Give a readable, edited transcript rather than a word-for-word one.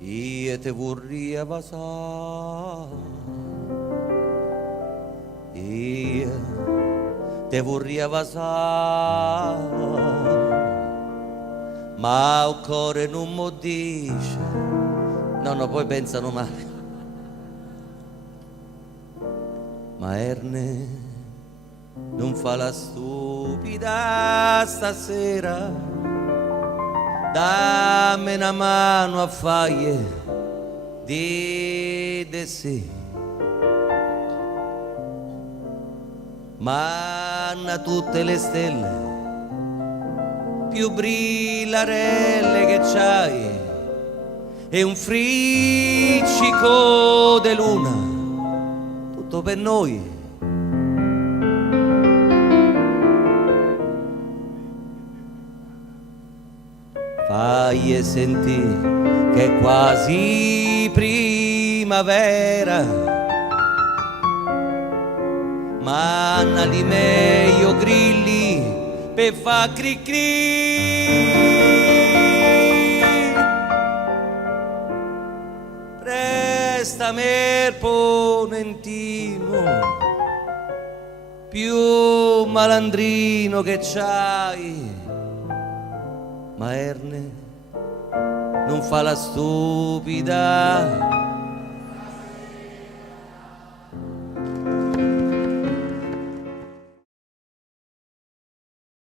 io te vorrei basare, io te vorrei basare, ma il cuore non mi dice, no, poi pensano male. Ma Erne non fa la stupida stasera, dammi una mano a fare di sì. Manna tutte le stelle più brillarelle che c'hai e un friccico de luna tutto per noi. Fai sentire che è quasi primavera, manna di meglio grilli per fa cri cri. Prestami il ponentino più malandrino che c'hai, ma Erne non fa la stupida